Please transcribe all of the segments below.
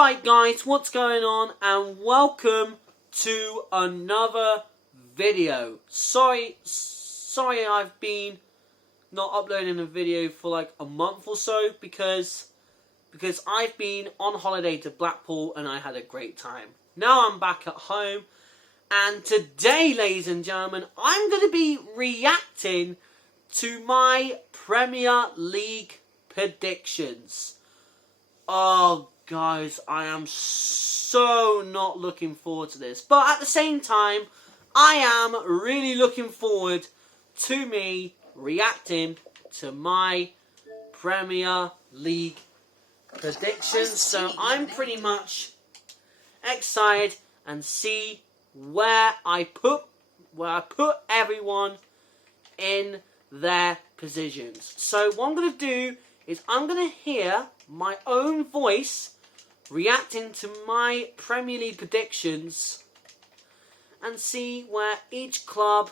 Alright guys, what's going on, and welcome to another video. Sorry I've been not uploading a video for like a month or so because I've been on holiday to Blackpool and I had a great time. Now I'm back at home, and today, ladies and gentlemen, I'm going to be reacting to my Premier League predictions. Oh guys, I am so not looking forward to this. But at the same time, I am really looking forward to me reacting to my Premier League predictions. So I'm pretty much excited and see where I put everyone in their positions. So what I'm going to do is I'm going to hear my own voice reacting to my Premier League predictions and see where each club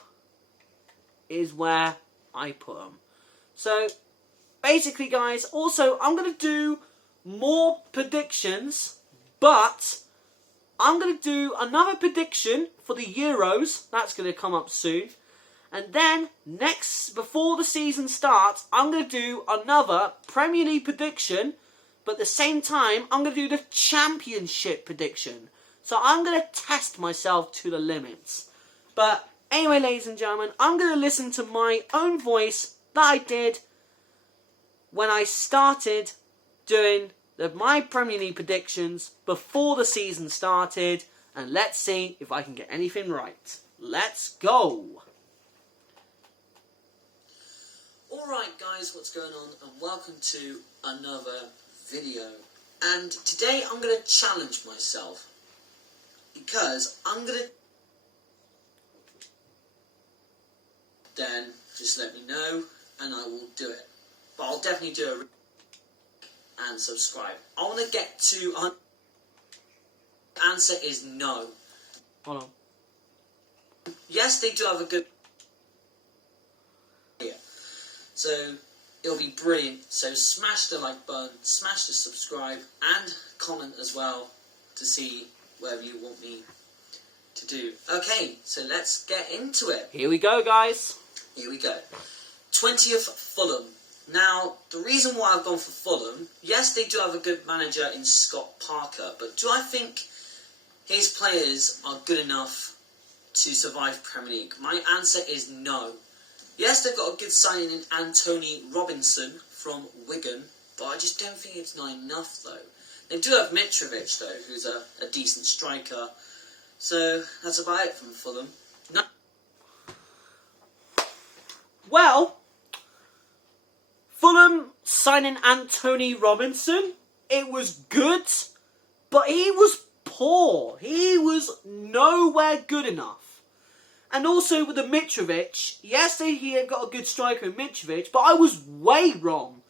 is where I put them. So basically guys, also I'm going to do more predictions, but I'm going to do another prediction for the Euros. That's going to come up soon. And then before the season starts, I'm going to do another Premier League prediction. But at the same time, I'm going to do the Championship prediction. So I'm going to test myself to the limits. But anyway, ladies and gentlemen, I'm going to listen to my own voice that I did when I started doing my Premier League predictions before the season started. And let's see if I can get anything right. Let's go! Alright guys, what's going on, and welcome to another video. And today I'm going to challenge myself, because I'm going to... Then just let me know and I will do it. But I'll definitely do it and subscribe. I want to get to... Answer is no. Hold on. Yes, they do have a good... So it'll be brilliant. So smash the like button, smash the subscribe, and comment as well to see whatever you want me to do. Okay, so let's get into it. Here we go, guys. Here we go. 20th Fulham. Now, the reason why I've gone for Fulham, yes, they do have a good manager in Scott Parker, but do I think his players are good enough to survive Premier League? My answer is no. Yes, they've got a good signing in Anthony Robinson from Wigan, but I just don't think it's not enough, though. They do have Mitrovic, though, who's a decent striker. So, that's about it from Fulham. No. Well, Fulham signing Anthony Robinson, it was good, but he was poor. He was nowhere good enough. And also with the Mitrovic, yes, he had got a good striker in Mitrovic, but I was way wrong.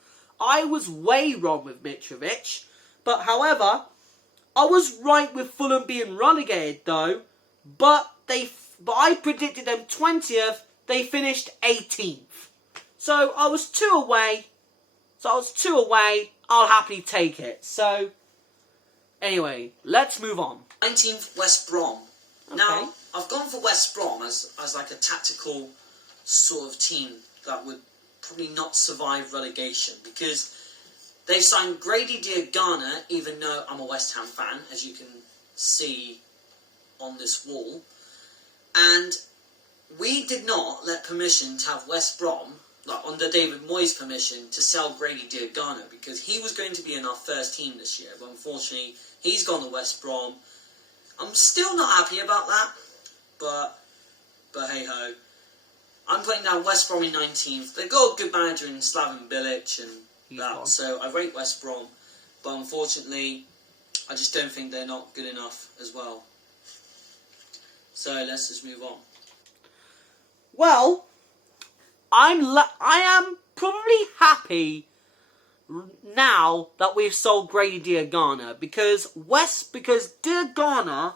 I was way wrong with Mitrovic. But however, I was right with Fulham being relegated though. But I predicted them 20th. They finished 18th. So I was 2 away. I'll happily take it. So anyway, let's move on. 19th, West Brom. Okay. Now, I've gone for West Brom as like a tactical sort of team that would probably not survive relegation, because they've signed Grady Diagana, even though I'm a West Ham fan, as you can see on this wall. And we did not let permission to have West Brom, like under David Moyes' permission, to sell Grady Diagana, because he was going to be in our first team this year. But unfortunately, he's gone to West Brom. I'm still not happy about that, but hey ho. I'm putting down West Brom in 19th. They've got a good manager in Slaven Bilic and that, so I rate West Brom. But unfortunately, I just don't think they're not good enough as well. So let's just move on. Well, I am probably happy now that we've sold Grady Diagana, because Diagana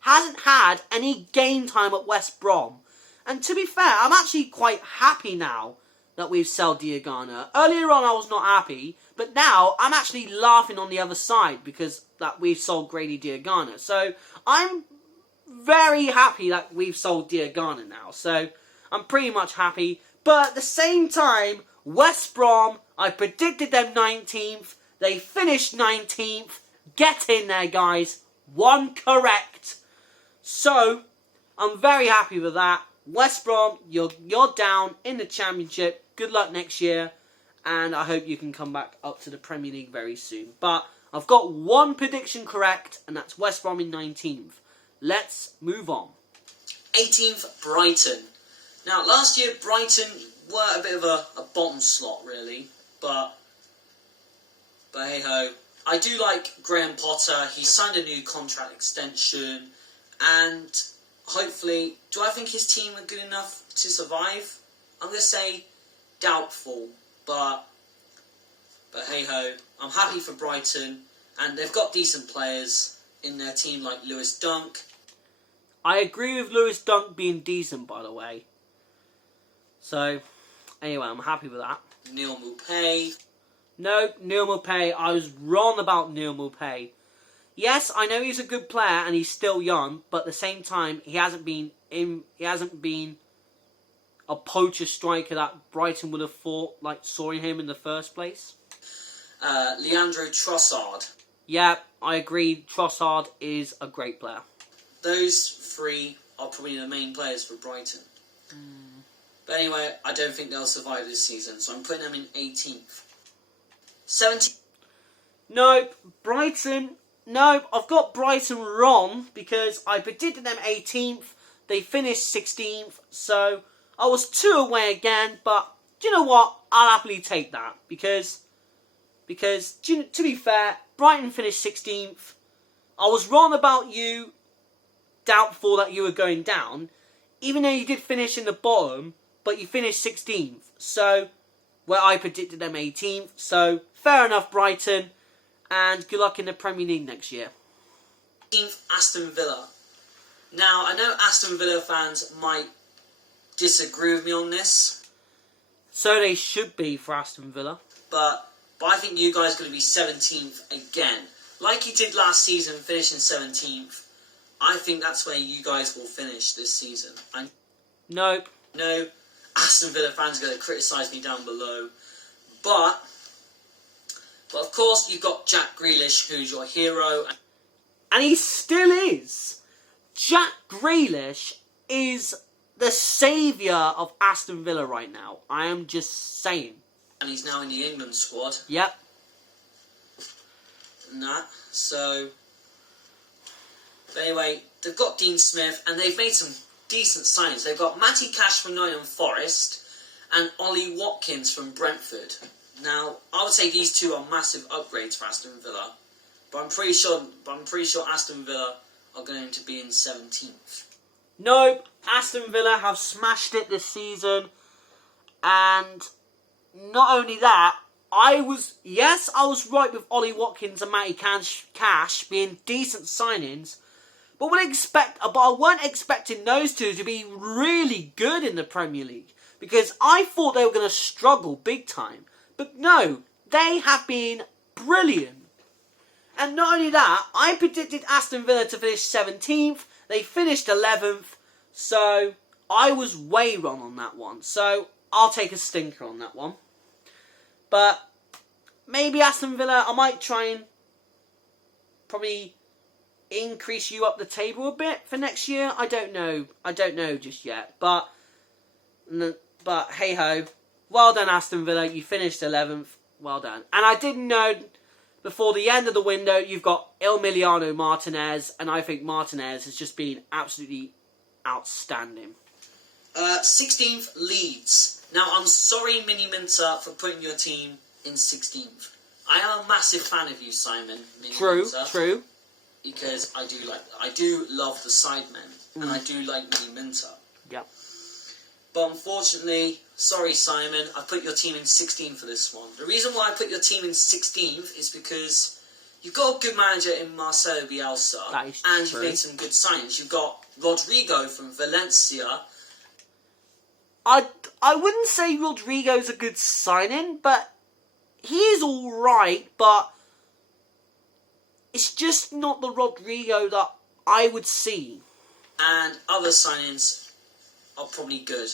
hasn't had any game time at West Brom. And to be fair, I'm actually quite happy now that we've sold Diagana. Earlier on I was not happy, but But now I'm actually laughing on the other side because that we've sold Grady Diagana. So I'm very happy that we've sold Diagana now. So I'm pretty much happy. But at the same time, West Brom, I predicted them 19th. They finished 19th. Get in there, guys. 1 correct. So I'm very happy with that. West Brom, you're down in the Championship. Good luck next year. And I hope you can come back up to the Premier League very soon. But I've got 1 prediction correct, and that's West Brom in 19th. Let's move on. 18th, Brighton. Now, last year, Brighton were a bit of a bottom slot, really. But hey-ho. I do like Graham Potter. He signed a new contract extension. And hopefully, do I think his team are good enough to survive? I'm going to say doubtful. But hey-ho. I'm happy for Brighton. And they've got decent players in their team like Lewis Dunk. I agree with Lewis Dunk being decent, by the way. So, anyway, I'm happy with that. Neil Maupay. No, Neil Maupay. I was wrong about Neil Maupay. Yes, I know he's a good player and he's still young, but at the same time, he hasn't been a poacher striker that Brighton would have saw him in the first place. Leandro Trossard. Yeah, I agree. Trossard is a great player. Those 3 are probably the main players for Brighton. But anyway, I don't think they'll survive this season, so I'm putting them in 18th. 17th. Nope, Brighton. Nope, I've got Brighton wrong because I predicted them 18th. They finished 16th, so I was 2 away again. But do you know what? I'll happily take that because to be fair, Brighton finished 16th. I was wrong about you. Doubtful that you were going down, even though you did finish in the bottom, but you finished 16th. So, where I predicted them 18th. So, fair enough, Brighton, and good luck in the Premier League next year. 18th, Aston Villa. Now, I know Aston Villa fans might disagree with me on this. So they should be for Aston Villa. But I think you guys are going to be 17th again. Like you did last season, finishing 17th. I think that's where you guys will finish this season. Nope. No, Aston Villa fans are going to criticise me down below. But of course, you've got Jack Grealish, who's your hero. And he still is. Jack Grealish is the saviour of Aston Villa right now. I am just saying. And he's now in the England squad. Yep. And that, so... But anyway, they've got Dean Smith, and they've made some decent signings. They've got Matty Cash from Nottingham Forest, and Ollie Watkins from Brentford. Now, I would say these 2 are massive upgrades for Aston Villa, but I'm pretty sure Aston Villa are going to be in 17th. Nope, Aston Villa have smashed it this season, and not only that, I was right with Ollie Watkins and Matty Cash being decent signings. But I weren't expecting those 2 to be really good in the Premier League. Because I thought they were going to struggle big time. But no, they have been brilliant. And not only that, I predicted Aston Villa to finish 17th. They finished 11th. So I was way wrong on that one. So I'll take a stinker on that one. But maybe Aston Villa, I might try and probably increase you up the table a bit for next year. I don't know just yet. But hey ho, well done Aston Villa. You finished 11th. Well done. And I didn't know before the end of the window you've got Emiliano Martinez, and I think Martinez has just been absolutely outstanding. 16th, Leeds. Now I'm sorry, Mini Minter, for putting your team in 16th. I am a massive fan of you, Simon. True. Because I do love the sidemen, and I do like Mini Minter. Yep. But unfortunately, sorry Simon, I put your team in 16th for this one. The reason why I put your team in 16th is because you've got a good manager in Marcelo Bielsa, and you've made some good signings. You've got Rodrigo from Valencia. I wouldn't say Rodrigo's a good signing, but he is alright, but it's just not the Rodrigo that I would see. And other signings are probably good.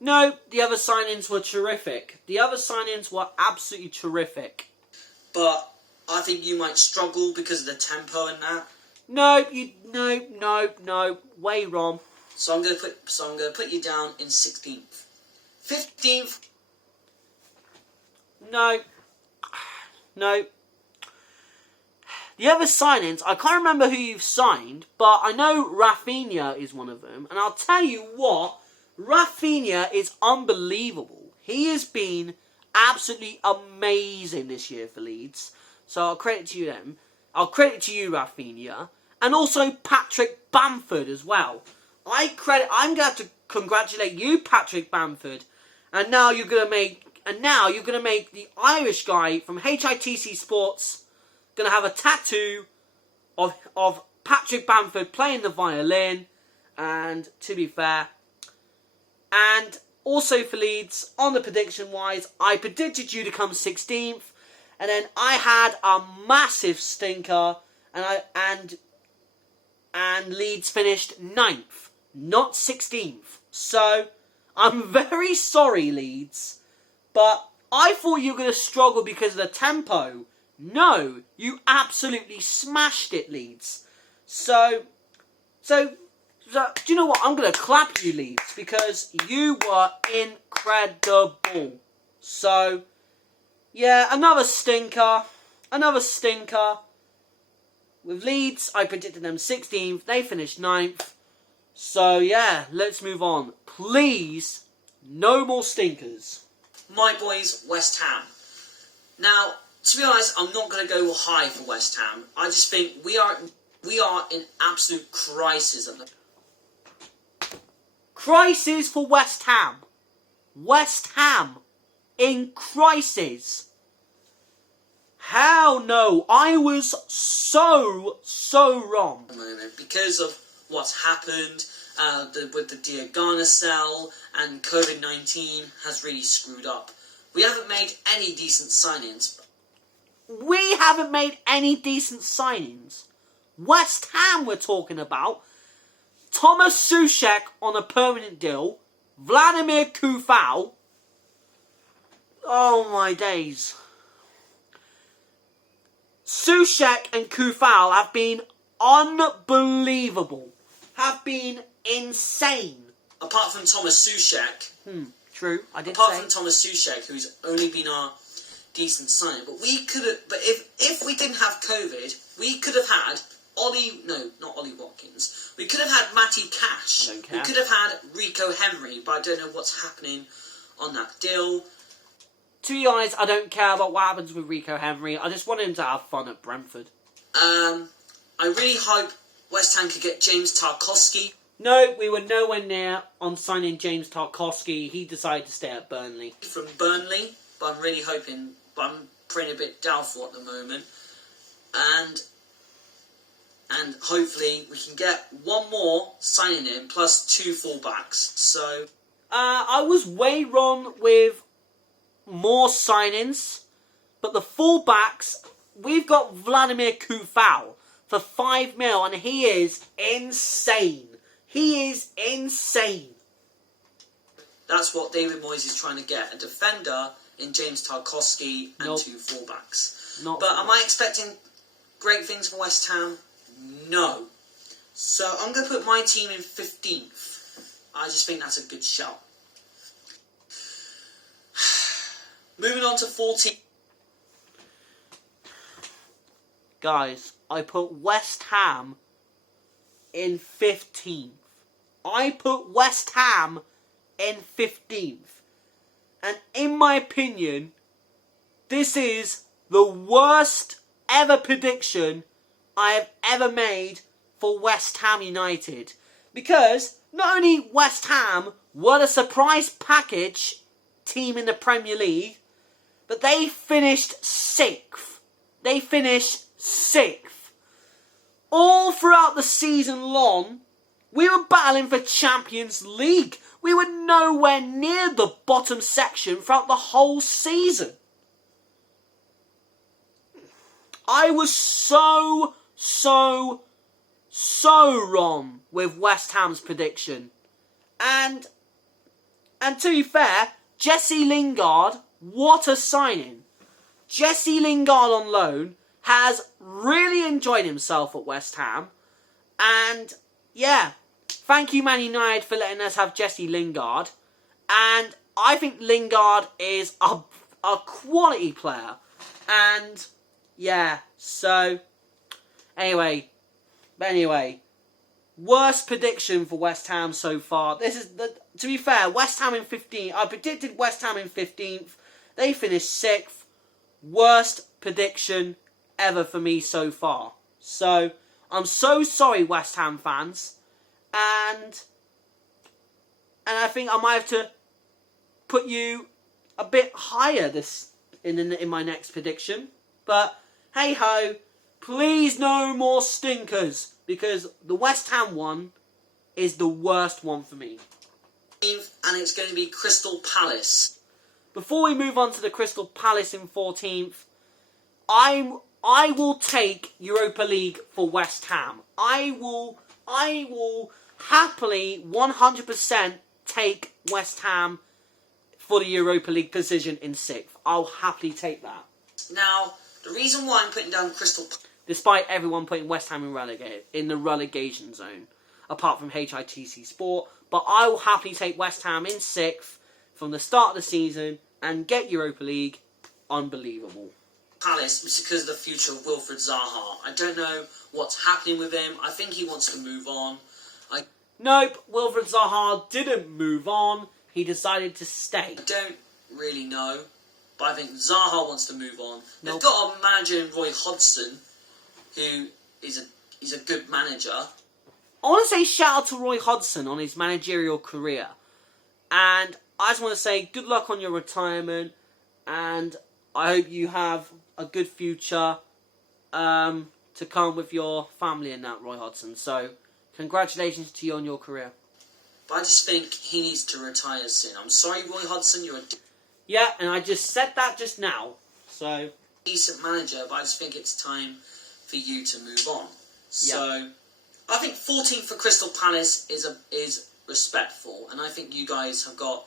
No, the other signings were terrific. The other signings were absolutely terrific. But I think you might struggle because of the tempo and that. No, way wrong. So I'm gonna put you down in 16th. 15th. No. The other signings, I can't remember who you've signed, but I know Rafinha is one of them. And I'll tell you what, Rafinha is unbelievable. He has been absolutely amazing this year for Leeds. So I'll credit to you them. I'll credit to you, Rafinha. And also Patrick Bamford as well. I'm going to have to congratulate you, Patrick Bamford. And now you're going to make the Irish guy from HITC Sports going to have a tattoo of Patrick Bamford playing the violin. And to be fair, and also for Leeds, on the prediction wise, I predicted you to come 16th, and then I had a massive stinker, and Leeds finished 9th, not 16th. So I'm very sorry, Leeds, but I thought you were going to struggle because of the tempo. No, you absolutely smashed it, Leeds. So do you know what? I'm going to clap you, Leeds, because you were incredible. So, yeah, another stinker. With Leeds, I predicted them 16th. They finished 9th. So, yeah, let's move on. Please, no more stinkers. My boys, West Ham. Now, to be honest, I'm not going to go high for West Ham. I just think we are in absolute crisis at the moment. Crisis for West Ham. West Ham in crisis. Hell no. I was so wrong. At the moment, because of what's happened with the Diagana cell, and COVID-19 has really screwed up. We haven't made any decent signings. West Ham we're talking about. Thomas Soucek on a permanent deal. Vladimir Kufal. Oh my days. Soucek and Kufal have been unbelievable. Have been insane. Apart from Thomas Soucek. True. Apart from Thomas Soucek, who's only been our decent signing. But we could have. But if we didn't have COVID, we could have had not Ollie Watkins. We could have had Matty Cash. I don't care. We could have had Rico Henry, but I don't know what's happening on that deal. To be honest, I don't care about what happens with Rico Henry. I just want him to have fun at Brentford. I really hope West Ham could get James Tarkowski. No, we were nowhere near on signing James Tarkowski. He decided to stay at Burnley. From Burnley, but I'm really hoping, but I'm pretty a bit doubtful at the moment. And hopefully we can get one more signing in, plus 2 fullbacks. So I was way wrong with more signings, but the fullbacks, we've got Vladimir Kufal for 5 mil, and he is insane. That's what David Moyes is trying to get, a defender in James Tarkowski and 2 fullbacks. But am I expecting great things from West Ham? No. So I'm going to put my team in 15th. I just think that's a good shout. Moving on to 14th. Guys, I put West Ham in 15th. And in my opinion, this is the worst ever prediction I have ever made for West Ham United. Because not only West Ham were the surprise package team in the Premier League, but they finished 6th. All throughout the season long, we were battling for Champions League. We were nowhere near the bottom section throughout the whole season. I was so wrong with West Ham's prediction. And to be fair, Jesse Lingard, what a signing. Jesse Lingard on loan has really enjoyed himself at West Ham. And yeah, thank you Man United for letting us have Jesse Lingard. And I think Lingard is a quality player. And yeah, so anyway, worst prediction for West Ham so far. This is to be fair, West Ham in 15th. I predicted West Ham in 15th. They finished 6th. Worst prediction ever for me so far. So I'm so sorry, West Ham fans, and I think I might have to put you a bit higher in my next prediction. But hey ho, please no more stinkers, because the West Ham one is the worst one for me. And it's going to be Crystal Palace. Before we move on to the Crystal Palace in 14th, I will take Europa League for West Ham. I will happily 100% take West Ham for the Europa League position in 6th. I'll happily take that. Now, the reason why I'm putting down Crystal Palace, despite everyone putting West Ham in the relegation zone, apart from HITC Sport, but I will happily take West Ham in 6th from the start of the season and get Europa League. Unbelievable. Palace is because of the future of Wilfried Zaha. I don't know what's happening with him. I think he wants to move on. Nope, Wilfried Zaha didn't move on. He decided to stay. I don't really know, but I think Zaha wants to move on. Nope. They've got a manager in Roy Hodgson, who is a good manager. I want to say shout out to Roy Hodgson on his managerial career. And I just want to say good luck on your retirement. And I hope you have a good future to come with your family and that, Roy Hodgson. So, congratulations to you on your career. But I just think he needs to retire soon. I'm sorry, Roy Hodgson, you're a yeah, and I just said that just now. So, decent manager, but I just think it's time for you to move on. So, I think 14th for Crystal Palace is respectful, and I think you guys have got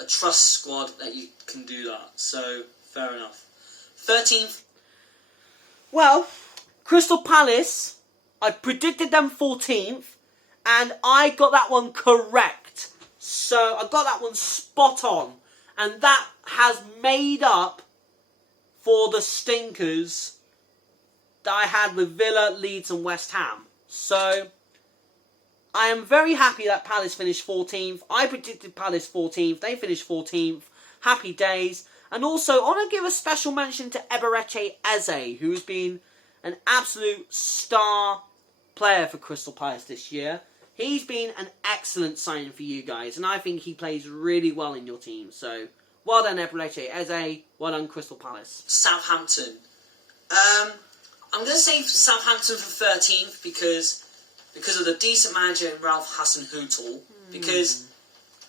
a trust squad that you can do that. So, fair enough. 13th. Well, Crystal Palace, I predicted them 14th, and I got that one correct. So, I got that one spot on. And that has made up for the stinkers that I had with Villa, Leeds and West Ham. So, I am very happy that Palace finished 14th. I predicted Palace 14th. They finished 14th. Happy days. And also, I want to give a special mention to Eberechi Eze, who's been an absolute star player for Crystal Palace this year. He's been an excellent signing for you guys, and I think he plays really well in your team. So, well done, Eberechi Eze. Well done, Crystal Palace. Southampton. I'm going to say Southampton for 13th because of the decent manager in Ralph Hasenhüttl. Because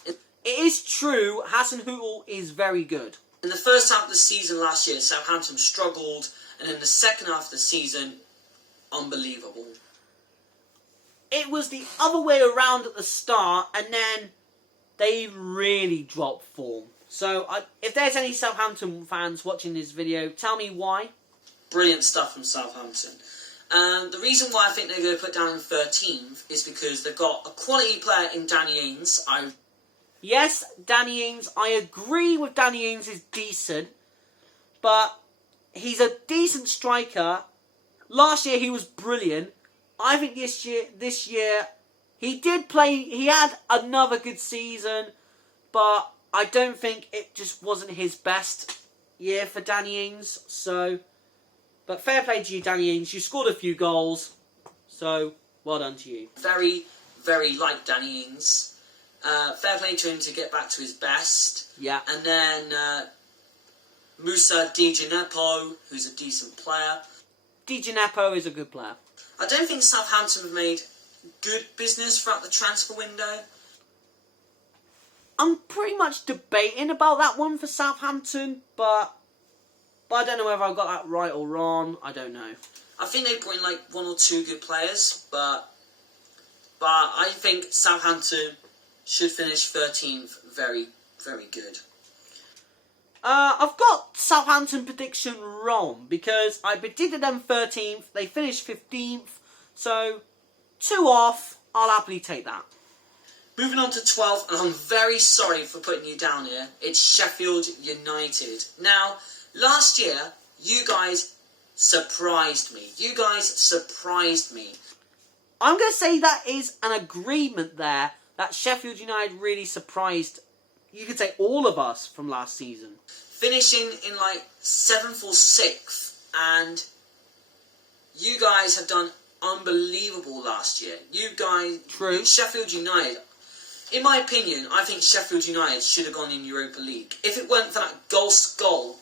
it is true, Hasenhüttl is very good. In the first half of the season last year, Southampton struggled, and in the second half of the season, unbelievable. It was the other way around at the start, and then they really dropped form. So, if there's any Southampton fans watching this video, tell me why. Brilliant stuff from Southampton. The reason why I think they're going to put down in 13th is because they've got a quality player in Danny Ings. Yes, Danny Ings. I agree with Danny Ings is decent, but he's a decent striker. Last year he was brilliant. I think this year he did play. He had another good season, but I don't think it just wasn't his best year for Danny Ings. So, but fair play to you, Danny Ings. You scored a few goals, so well done to you. Very, very like Danny Ings. Fair play to him to get back to his best. Yeah. And then Moussa Di Ginepo, who's a decent player. Di Ginepo is a good player. I don't think Southampton have made good business throughout the transfer window. I'm pretty much debating about that one for Southampton, but But I don't know whether I got that right or wrong. I don't know. I think they brought in like 1 or 2 good players, but I think Southampton should finish 13th. Very, very good. I've got Southampton prediction wrong because I predicted them 13th. They finished 15th. So 2 off. I'll happily take that. Moving on to 12th, and I'm very sorry for putting you down here. It's Sheffield United. Now, last year, you guys surprised me. I'm going to say that is an agreement there that Sheffield United really surprised, you could say, all of us from last season. Finishing in like 7th or 6th, and you guys have done unbelievable last year. You guys... True. Sheffield United... In my opinion, I think Sheffield United should have gone in Europa League. If it weren't for that ghost goal...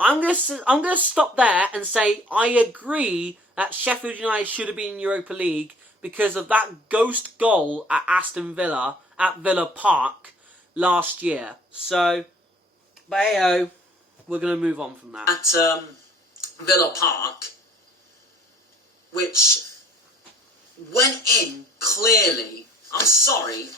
I'm gonna stop there and say I agree that Sheffield United should have been in Europa League because of that ghost goal at Aston Villa at Villa Park last year. So, but hey-oh, we're gonna move on from that. At Villa Park, which went in clearly. I'm sorry,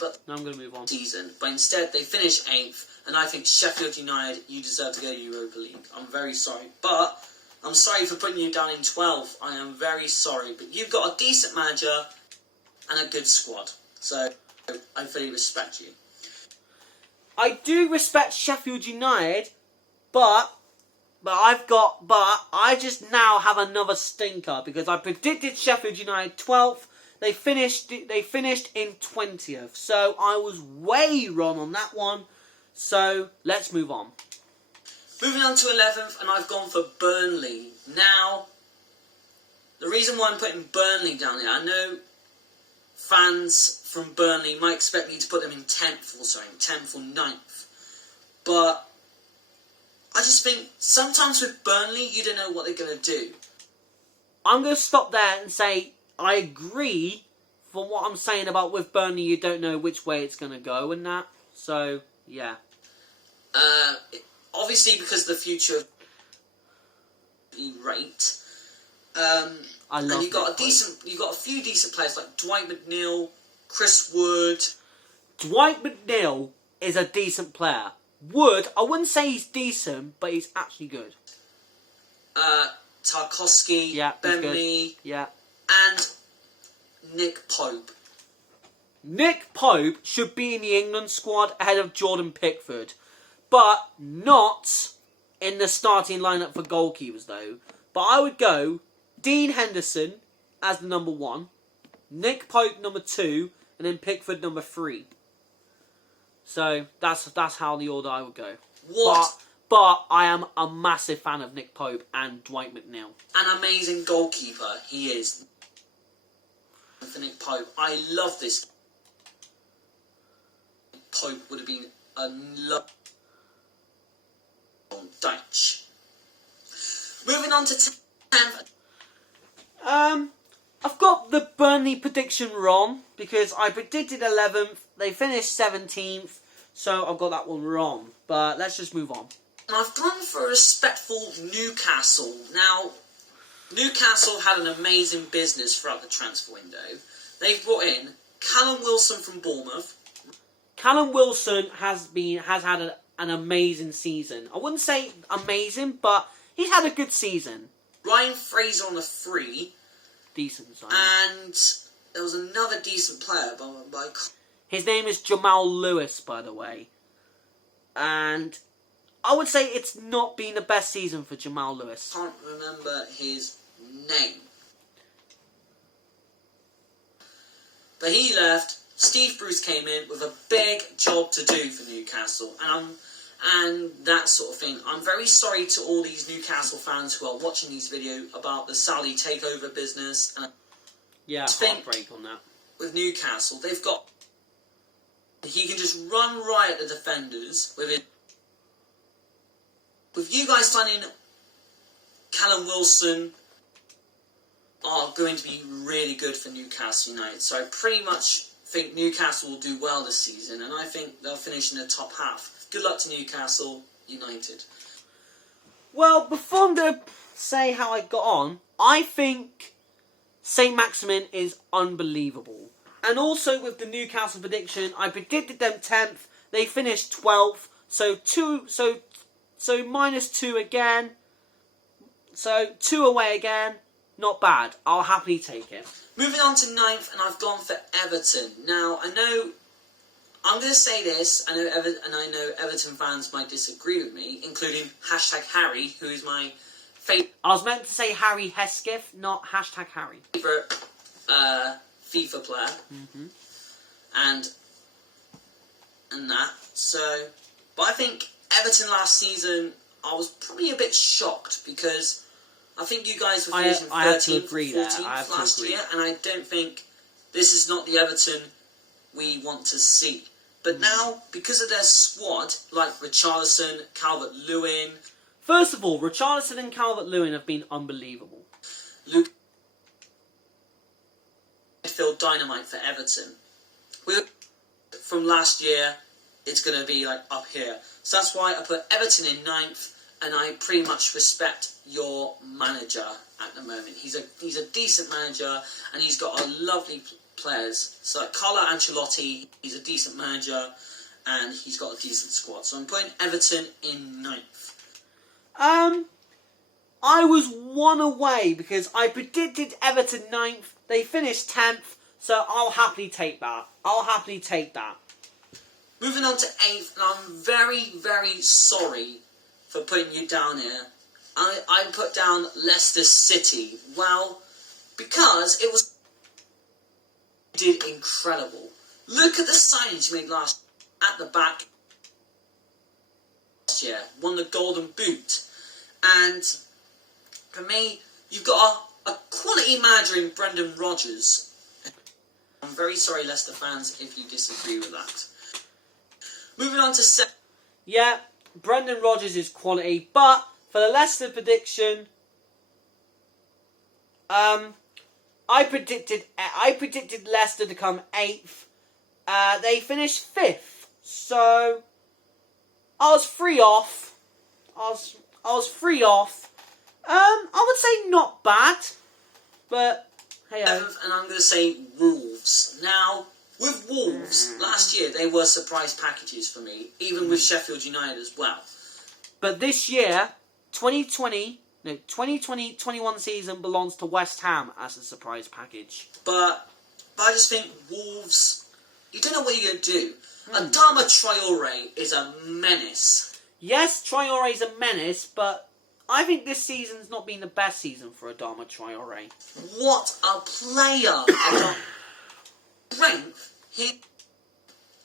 but Now I'm gonna move on. Season, but instead they finished 8th. And I think Sheffield United, you deserve to go to Europa League. I'm very sorry. But I'm sorry for putting you down in 12th. I am very sorry. But you've got a decent manager and a good squad. So I fully respect you. I do respect Sheffield United, but I just now have another stinker because I predicted Sheffield United 12th. They finished in 20th. So I was way wrong on that one. So, let's move on. Moving on to 11th, and I've gone for Burnley. Now, the reason why I'm putting Burnley down here, I know fans from Burnley might expect me to put them in 10th or 9th. But I just think sometimes with Burnley, you don't know what they're going to do. I'm going to stop there and say I agree for what I'm saying about with Burnley, you don't know which way it's going to go and that. So, yeah. Obviously, because of the future of the rate, I love and you've got a few decent players like Dwight McNeil, Chris Wood. Dwight McNeil is a decent player. Wood, I wouldn't say he's decent, but he's actually good. Tarkowski, Yeah, Burnley, yeah, and Nick Pope. Nick Pope should be in the England squad ahead of Jordan Pickford, but not in the starting lineup for goalkeepers though. But I would go Dean Henderson as the number 1, Nick Pope number 2, and then Pickford number 3. So that's how the order I would go. What? But I am a massive fan of Nick Pope and Dwight McNeil. An amazing goalkeeper he is. For Nick Pope, I love this. Pope would have been a love. Dutch. Moving on to 10th. I've got the Burnley prediction wrong because I predicted 11th. They finished 17th, so I've got that one wrong. But let's just move on. And I've gone for a respectful Newcastle. Now, Newcastle had an amazing business throughout the transfer window. They've brought in Callum Wilson from Bournemouth. Callum Wilson has had an amazing season. I wouldn't say amazing, but he's had a good season. Ryan Fraser on the free. Decent sign. And there was another decent player by his name is Jamal Lewis, by the way. And I would say it's not been the best season for Jamal Lewis. Can't remember his name. But he left. Steve Bruce came in with a big job to do for Newcastle. And that sort of thing. I'm very sorry to all these Newcastle fans who are watching these videos about the Sally takeover business. And yeah, heartbreak on that. With Newcastle, they've got... He can just run riot the defenders with it. With you guys signing Callum Wilson are going to be really good for Newcastle United. So I pretty much think Newcastle will do well this season, and I think they'll finish in the top half. Good luck to Newcastle. United. Well, before I'm going to say how I got on, I think St. Maximin is unbelievable. And also with the Newcastle prediction, I predicted them 10th. They finished 12th. So -2 again. So 2 away again. Not bad. I'll happily take it. Moving on to 9th, and I've gone for Everton. Now, I know I'm going to say this, I know Everton fans might disagree with me, including #Harry, who is my favourite. I was meant to say Harry Hesketh, not #Harry. Favourite FIFA player, and that. So, but I think Everton last season, I was probably a bit shocked because I think you guys were finishing 13th, 14th last year, and I don't think this is not the Everton we want to see. But now, because of their squad, like Richarlison, Calvert-Lewin... First of all, Richarlison and Calvert-Lewin have been unbelievable. Luke... midfield dynamite for Everton. From last year, it's going to be like up here. So that's why I put Everton in 9th, and I pretty much respect your manager at the moment. He's a decent manager, and he's got a lovely players. So like Carlo Ancelotti, he's a decent manager, and he's got a decent squad. So I'm putting Everton in 9th. I was 1 away because I predicted Everton 9th. They finished 10th, so I'll happily take that. Moving on to 8th, and I'm very, very sorry for putting you down here. I put down Leicester City. Well, because it was did incredible. Look at the signings you made last at the back last year. Won the Golden Boot. And for me, you've got a quality manager in Brendan Rodgers. I'm very sorry, Leicester fans, if you disagree with that. Moving on to 7th. Yeah, Brendan Rodgers is quality, but for the Leicester prediction, I predicted Leicester to come 8th. They finished 5th, so I was free off. I was free off. I would say not bad, but hey. 7th, and I'm going to say Wolves. Now, with Wolves, last year they were surprise packages for me, even with Sheffield United as well. But this year, 2020-21 season belongs to West Ham as a surprise package. But I just think Wolves, you don't know what you're going to do. Adama Traore is a menace. Yes, Traore is a menace, but I think this season's not been the best season for Adama Traore. What a player! Strength,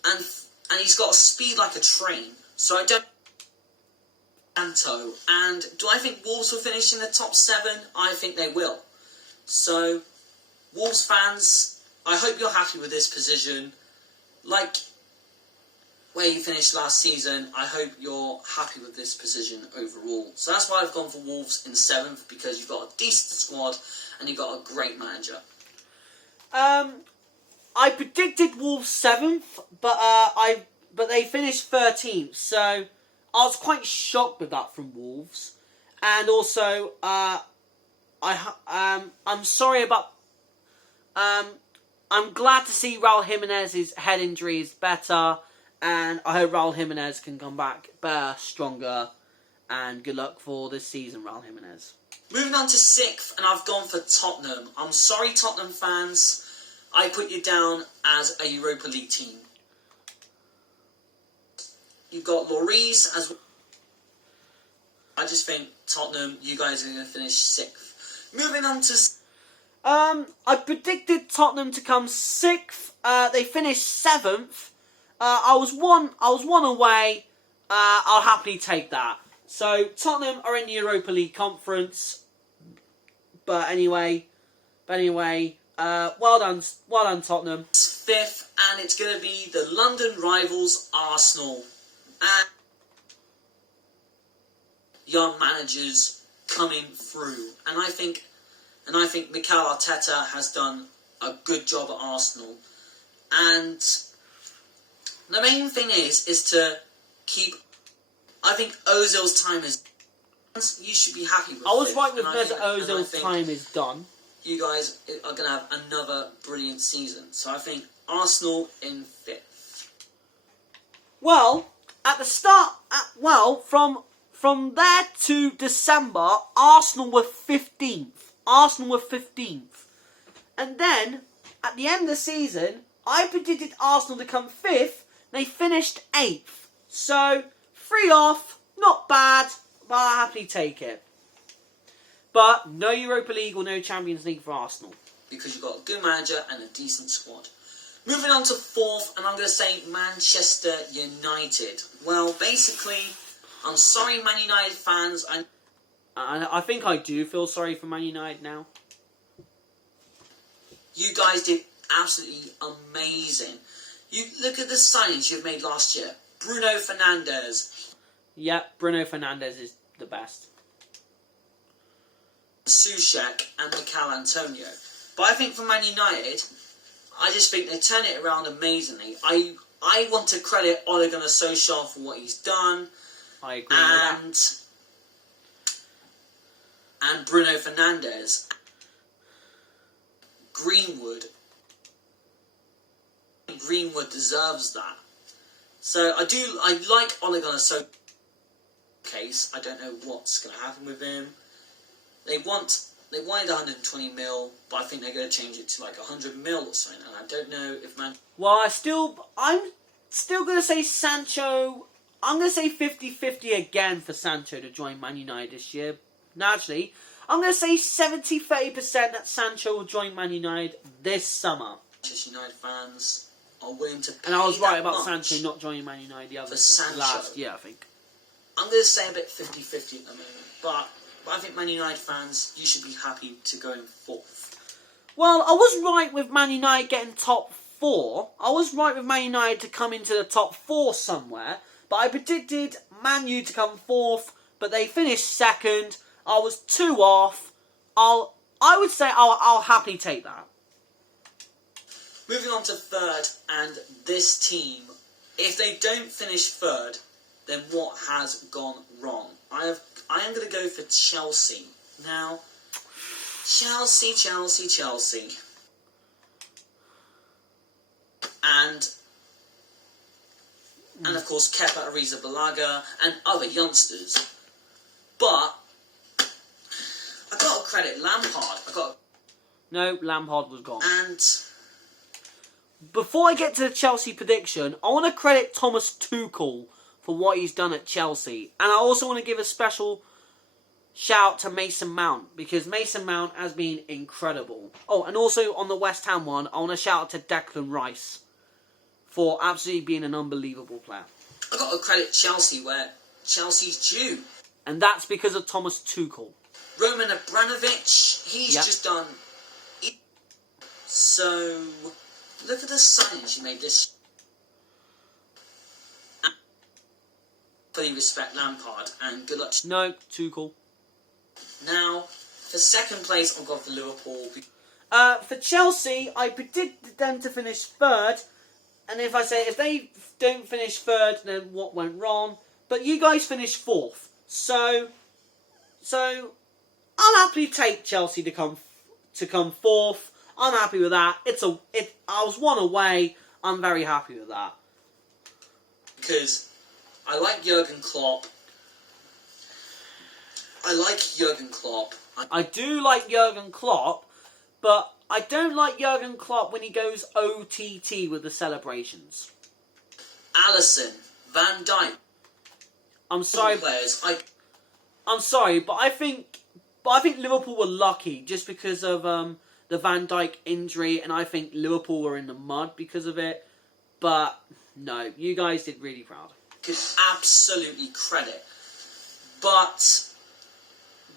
and he's got a speed like a train. So I don't... Anto. And do I think Wolves will finish in the top 7? I think they will. So, Wolves fans, I hope you're happy with this position. Like where you finished last season, I hope you're happy with this position overall. So that's why I've gone for Wolves in 7th, because you've got a decent squad and you've got a great manager. I predicted Wolves 7th, but they finished 13th, so I was quite shocked with that from Wolves. And also, I'm sorry about... I'm glad to see Raul Jimenez's head injury is better, and I hope Raul Jimenez can come back better, stronger, and good luck for this season, Raul Jimenez. Moving on to 6th, and I've gone for Tottenham. I'm sorry, Tottenham fans. I put you down as a Europa League team. You've got Lloris as well. I just think Tottenham, you guys are going to finish 6th. Moving on to... I predicted Tottenham to come 6th. They finished 7th. I was one away. I'll happily take that. So Tottenham are in the Europa League Conference. But anyway, well done Tottenham. 5th, and it's going to be the London rivals Arsenal. And young managers coming through, and I think Mikel Arteta has done a good job at Arsenal. And the main thing is to keep I think Ozil's time is. You should be happy with. I was fifth, right with and I Mesut think- and I Ozil's think time is done. You guys are going to have another brilliant season. So I think Arsenal in 5th. Well, at the start, from there to December, Arsenal were 15th. Arsenal were 15th. And then, at the end of the season, I predicted Arsenal to come 5th. They finished 8th. So, 3 off, not bad, but I'll happily take it. But no Europa League or no Champions League for Arsenal. Because you've got a good manager and a decent squad. Moving on to 4th, and I'm going to say Manchester United. Well, basically, I'm sorry, Man United fans. I think I do feel sorry for Man United now. You guys did absolutely amazing. You look at the signings you've made last year. Bruno Fernandes. Yep, Bruno Fernandes is the best. Soucek and Mikel Antonio. But I think for Man United, I just think they turn it around amazingly. I want to credit Ole Gunnar Solskjaer for what he's done. I agree with that. And Bruno Fernandes. Greenwood deserves that. So I like Ole Gunnar Solskjaer case. I don't know what's going to happen with him. They wanted 120 mil, but I think they're going to change it to like 100 mil or something. And I don't know if Well, I'm still going to say Sancho. I'm going to say 50-50 again for Sancho to join Man United this year. Naturally, I'm going to say 70-30% that Sancho will join Man United this summer. Manchester United fans are willing to pay. And I was right that about much Sancho not joining Man United the other for Sancho. last year, I think. I'm going to say a bit 50-50 at the moment, but I think Man United fans, you should be happy to go in 4th. Well, I was right with Man United getting top 4. I was right with Man United to come into the top 4 somewhere. But I predicted Man U to come 4th, but they finished 2nd. I was 2 off. I would say I'll happily take that. Moving on to 3rd, and this team, if they don't finish 3rd, then what has gone wrong? I am going to go for Chelsea. Now, Chelsea. And of course Kepa Arrizabalaga and other youngsters. But I got to credit Lampard. No, Lampard was gone. And before I get to the Chelsea prediction, I want to credit Thomas Tuchel for what he's done at Chelsea. And I also want to give a special shout to Mason Mount, because Mason Mount has been incredible. Oh, and also on the West Ham one, I want to shout out to Declan Rice for absolutely being an unbelievable player. I got to credit Chelsea where Chelsea's due. And that's because of Thomas Tuchel. Roman Abramovich, he's just done. So, look at the signings you made this. Fully respect Lampard and good luck. No, Tuchel. Now, for 2nd place, I've got for Liverpool. For Chelsea, I predicted them to finish 3rd. And if they don't finish 3rd, then what went wrong? But you guys finished 4th. So I'll happily take Chelsea to come 4th. I'm happy with that. I was 1 away. I'm very happy with that. Because I like Jurgen Klopp. I do like Jurgen Klopp, but I don't like Jurgen Klopp when he goes OTT with the celebrations. Alisson, Van Dijk. I'm sorry, players. I'm sorry, but I think Liverpool were lucky just because of the Van Dijk injury, and I think Liverpool were in the mud because of it. But no, you guys did really proud. Could absolutely credit, but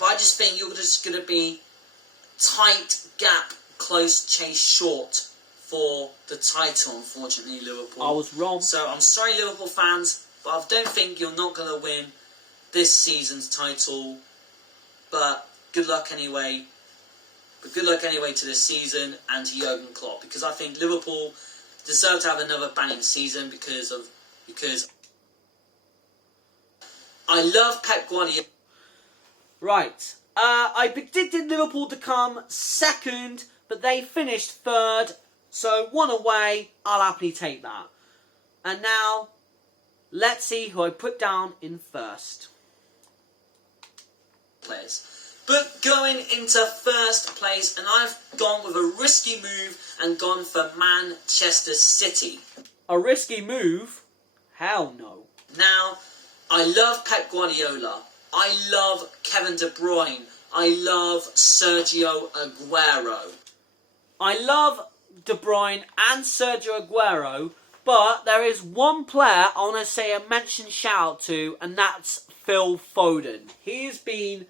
I just think you're just going to be tight gap, close chase short for the title. Unfortunately, Liverpool. I was wrong. So I'm sorry, Liverpool fans, but I don't think you're not going to win this season's title. But good luck anyway. But good luck anyway to this season and to Jurgen Klopp, because I think Liverpool deserve to have another banging season because I love Pep Guardiola. Right. I predicted Liverpool to come second, but they finished third. So 1 away, I'll happily take that. And now, let's see who I put down in first. Players. But going into first place, and I've gone with a risky move and gone for Manchester City. A risky move? Hell no. Now, I love Pep Guardiola. I love Kevin De Bruyne. I love Sergio Aguero. I love De Bruyne and Sergio Aguero, but there is one player I want to say a mention shout out to, and that's Phil Foden. He has been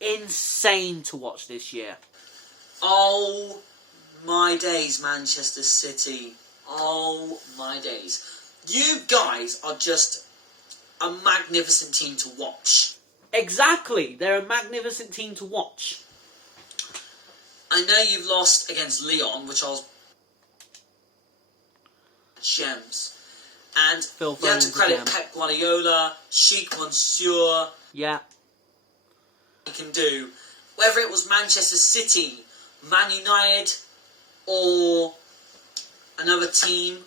insane to watch this year. Oh my days, Manchester City. Oh my days. You guys are just a magnificent team to watch. Exactly. They're a magnificent team to watch. I know you've lost against Lyon, which I was gems. And Phil you have to Foden's credit a gem. Pep Guardiola, Sheikh Mansour, Yeah. he can do. Whether it was Manchester City, Man United, or another team,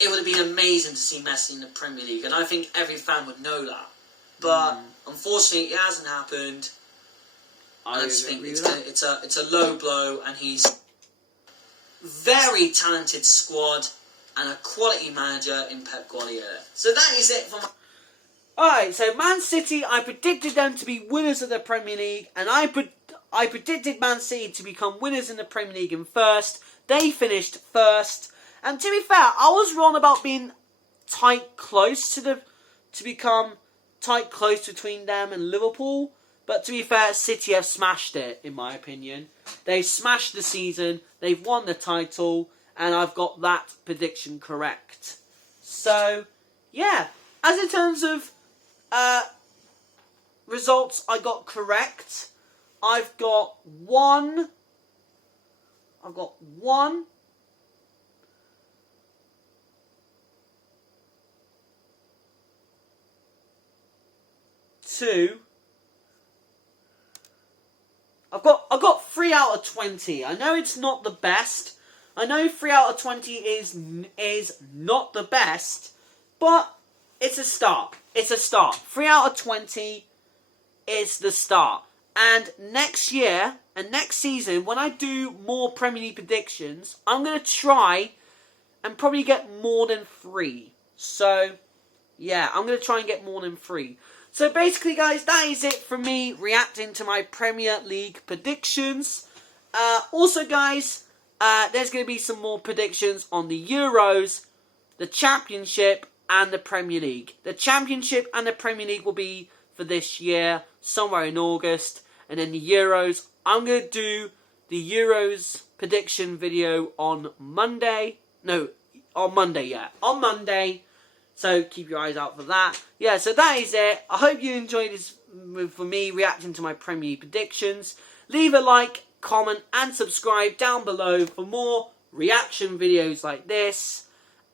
it would have been amazing to see Messi in the Premier League, and I think every fan would know that. But unfortunately, it hasn't happened. I just think it's a low blow, and he's very talented squad and a quality manager in Pep Guardiola. So that is it for my... Alright, so Man City, I predicted them to be winners of the Premier League, and I predicted Man City to become winners in the Premier League in first. They finished first, and to be fair, I was wrong about being close between them and Liverpool. But to be fair, City have smashed it, in my opinion. They've smashed the season, they've won the title, and I've got that prediction correct. So, yeah. As in terms of results I got correct, I've got one, 2. I've got 3 out of 20. I know it's not the best. I know 3 out of 20 is not the best, but it's a start. It's a start. 3 out of 20 is the start. And next year and next season, when I do more Premier League predictions, I'm going to try and probably get more than 3. So, yeah, I'm going to try and get more than 3. So basically, guys, that is it from me reacting to my Premier League predictions. Also, guys, there's going to be some more predictions on the Euros, the Championship, and the Premier League. The Championship and the Premier League will be for this year, somewhere in August. And then the Euros, I'm going to do the Euros prediction video on Monday. No, on Monday, yeah. On Monday. So keep your eyes out for that. Yeah, so that is it. I hope you enjoyed this for me reacting to my Premier League predictions. Leave a like, comment and subscribe down below for more reaction videos like this.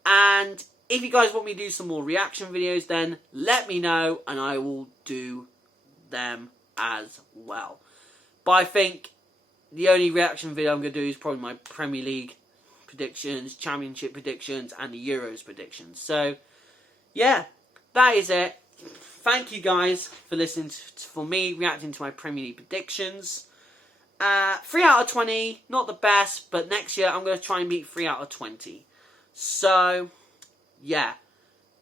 And if you guys want me to do some more reaction videos, then let me know and I will do them as well. But I think the only reaction video I'm going to do is probably my Premier League predictions, Championship predictions and the Euros predictions. So yeah, that is it. Thank you guys for listening for me reacting to my Premier League predictions. 3 out of 20, not the best, but next year I'm going to try and beat 3 out of 20. So, yeah.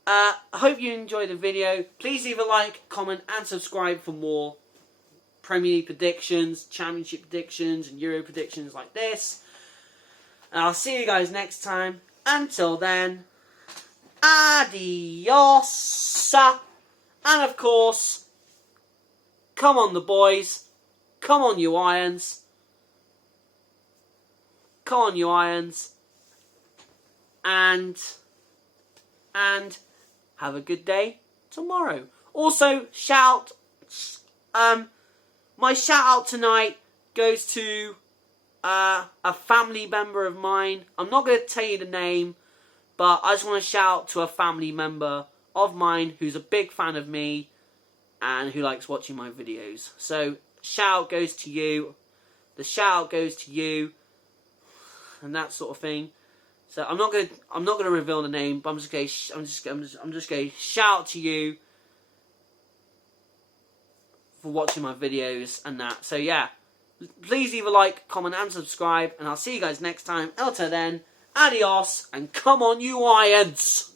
I hope you enjoyed the video. Please leave a like, comment and subscribe for more Premier League predictions, Championship predictions and Euro predictions like this. And I'll see you guys next time. Until then, adios. And of course, come on the boys. Come on you Irons. Come on you Irons. And have a good day tomorrow. Also, my shout out tonight goes to a family member of mine. I'm not going to tell you the name, but I just want to shout out to a family member of mine who's a big fan of me and who likes watching my videos. So shout out goes to you. The shout out goes to you, and that sort of thing. So I'm not gonna reveal the name, but I'm just gonna shout out to you for watching my videos and that. So yeah, please leave a like, comment, and subscribe, and I'll see you guys next time. Until then, adios, and come on, you Irons!